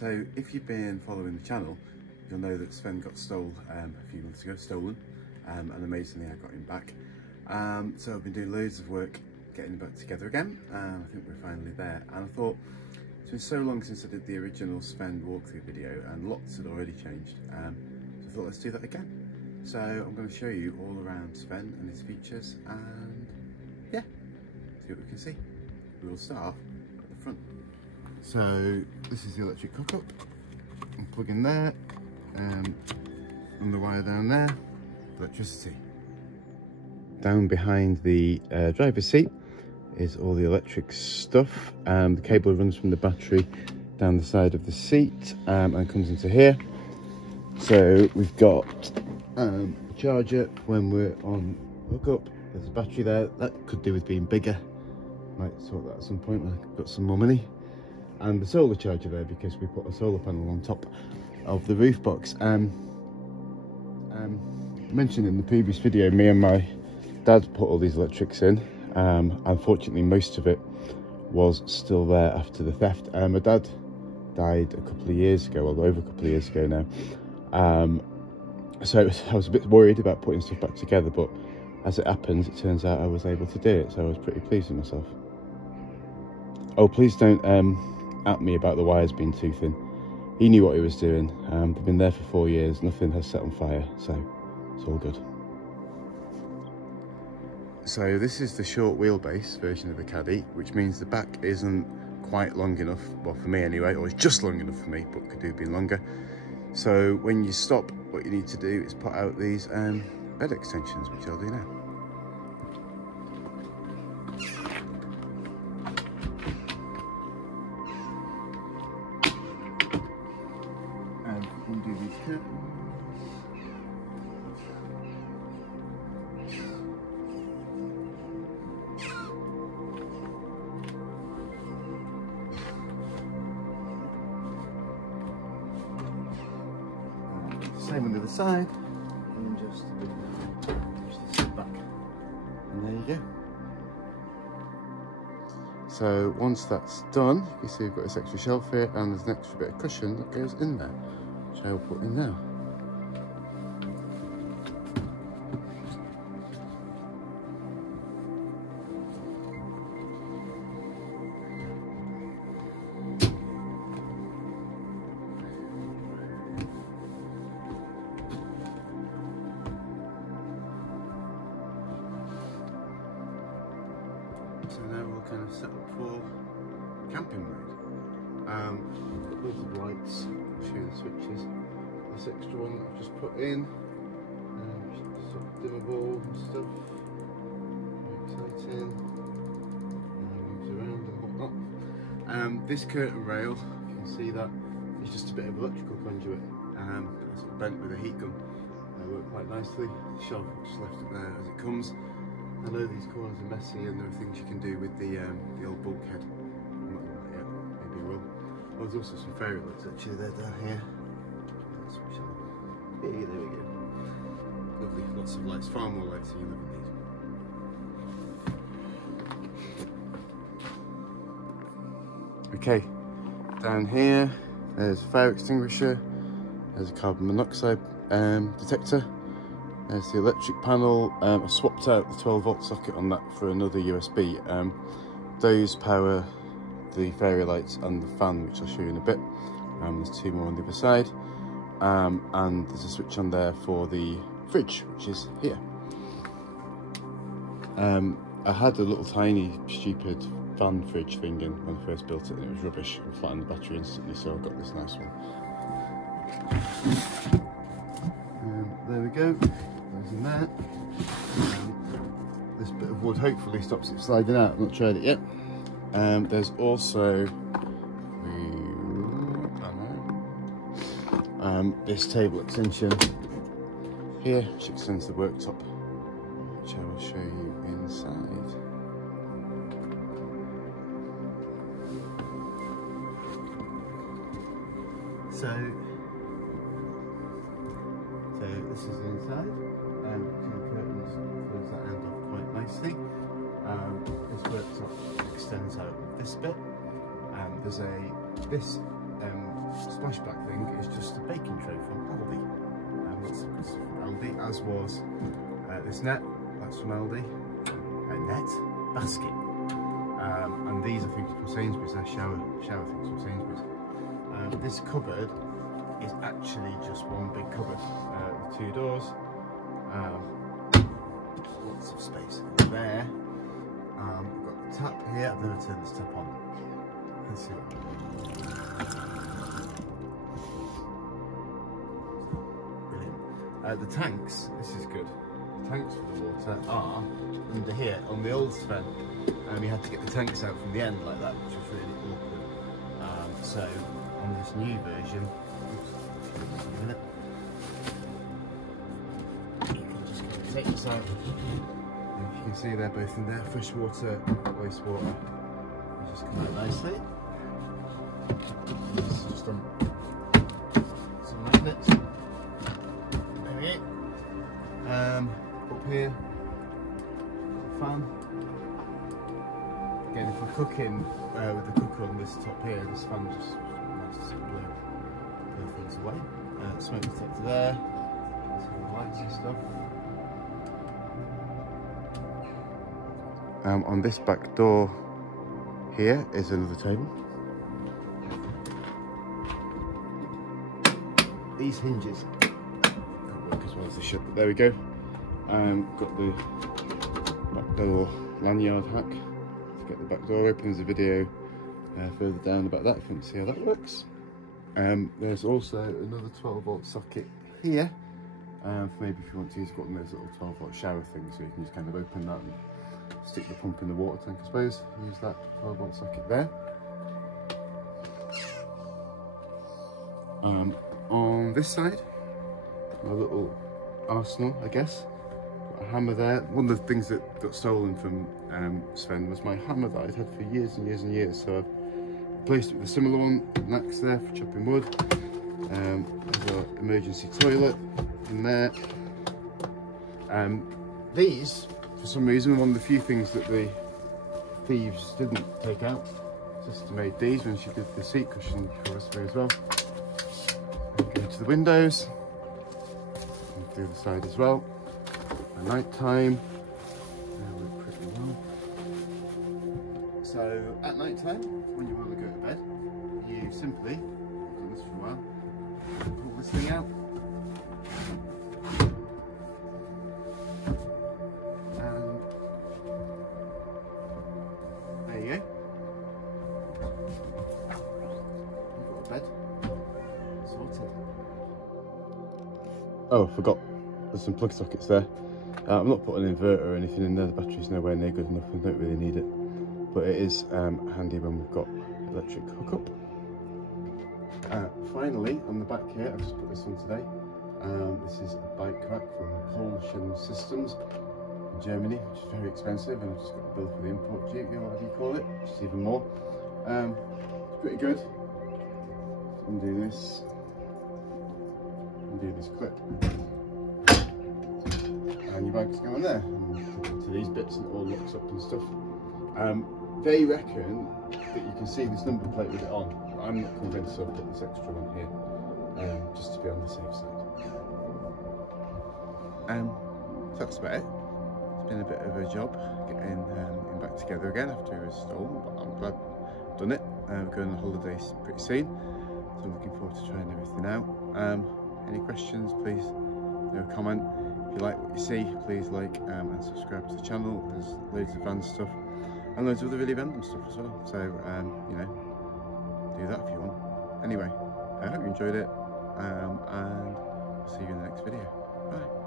So if you've been following the channel, you'll know that Sven got stolen a few months ago, and amazingly I got him back. So I've been doing loads of work getting him back together again, and I think we're finally there. And I thought, it's been so long since I did the original Sven walkthrough video and lots had already changed, so I thought let's do that again. So I'm going to show you all around Sven and his features, and yeah, see what we can see. We'll start at the front. So this is the electric hookup, and plug in there, and the wire down there, electricity. Down behind the driver's seat is all the electric stuff. The cable runs from the battery down the side of the seat and comes into here. So we've got a charger when we're on hookup. There's a battery there. That could do with being bigger. Might sort that at some point when I've got some more money. And the solar charger there because we put a solar panel on top of the roof box. Mentioned in the previous video, me and my dad put all these electrics in. Unfortunately, most of it was still there after the theft. My dad died a couple of years ago, well, over a couple of years ago now. So I was a bit worried about putting stuff back together, but as it happens, it turns out I was able to do it, so I was pretty pleased with myself. Oh, please don't at me about the wires being too thin. He knew what he was doing. They've been there for 4 years, nothing has set on fire, so it's all good. So this is the short wheelbase version of the Caddy, which means the back isn't quite long enough, well for me anyway, or it's just long enough for me, but could have been longer. So when you stop, what you need to do is put out these bed extensions, which I'll do now. And undo these curtains. Same on the other side, and just push this back, and there you go. So once that's done, you can see we've got this extra shelf here, and there's an extra bit of cushion that goes in there, which I'll put in now. So now we're kind of set up for camping mode. Loads of lights, I'll show you the switches. This extra one that I've just put in, sort of dimmable and stuff. Very exciting. Moves around and whatnot. This curtain rail, you can see that, is just a bit of electrical conduit. It's sort of bent with a heat gun. They work quite nicely. The shelf just left it there as it comes. I know these corners are messy and there are things you can do with the old bulkhead. I'm not doing that yet, maybe I will. Oh, there's also some fairy lights actually, they're down here. There we go. Lovely, lots of lights, far more lights than you live in these. Okay, down here, there's a fire extinguisher, there's a carbon monoxide detector. There's the electric panel. I swapped out the 12-volt socket on that for another USB. Those power the fairy lights and the fan, which I'll show you in a bit. There's two more on the other side. And there's a switch on there for the fridge, which is here. I had a little tiny, stupid fan fridge thing in when I first built it, and it was rubbish and flattened the battery instantly, so I got this nice one. There we go. In there. This bit of wood hopefully stops it sliding out. I've not tried it yet. There's also this table extension here, which extends the worktop, which I will show you inside. So this is the inside. Two curtains close that end off quite nicely. This worktop extends out this bit. There's this splashback thing is just a baking tray from Aldi. Lots of good stuff from Aldi, as was this net, that's from Aldi. A net basket. And these I think are from Sainsbury's, they're shower things from Sainsbury's. This cupboard is actually just one big cupboard with 2 doors. Lots of space there. We've got the tap here. I've never turned this tap on. Let's see what. Brilliant. The tanks, this is good. The tanks for the water are under here. On the old Sven, you had to get the tanks out from the end like that, which was really awkward. So on this new version, oops, a minute, you can just take this out. And if you can see they're both in there, fresh water, wastewater. They just come out nicely. This is just on some magnets. There we go. Up here, fan. Again, if we're cooking with the cooker on this top here, this fan just nice to blow things away. Smoke detector there, some lights and stuff. On this back door here is another table. These hinges don't work as well as they should, but there we go. Got the back door lanyard hack to get the back door open. There's a video further down about that if you want to see how that works. There's also another 12-volt socket here, for maybe if you want to use one of those little 12-volt shower things, so you can just kind of open that and stick the pump in the water tank, I suppose. Use that 12-volt socket there. On this side, my little arsenal, I guess. Got a hammer there. One of the things that got stolen from Sven was my hammer that I'd had for years and years and years. So I've replaced it with a similar one, an axe there for chopping wood. There's an emergency toilet in there. These, for some reason, one of the few things that the thieves didn't take out. Sister made these when she did the seat cushion for us as well. Go to the windows, and the other side as well. At night time, they work pretty well. So at night time, when you want to go to bed, you simply, I've done this for a while, pull this thing out. And there you go. You've got a bed. Sorted. Oh, I forgot. There's some plug sockets there. I'm not putting an inverter or anything in there. The battery's nowhere near good enough. We don't really need it, but it is handy when we've got electric hookup. Finally, on the back here, I've just put this on today. This is a bike rack from Propulsion Systems in Germany, which is very expensive, and I've just got the bill for the import duty, or whatever you call it, which is even more. It's pretty good. Undo this. Undo this clip. And your bike's going there. And to these bits, and it all locks up and stuff. They reckon that you can see this number plate with it on. I'm not convinced, so I've put this extra one here, just to be on the safe side. So that's about it. It's been a bit of a job getting him back together again after he was stolen, but I'm glad I've done it. We're going on holidays pretty soon, so I'm looking forward to trying everything out. Any questions, please comment. If you like what you see, please like and subscribe to the channel. There's loads of fun stuff and loads of other really random stuff as well, so you know, do that if you want. Anyway, I hope you enjoyed it, and see you in the next video. Bye.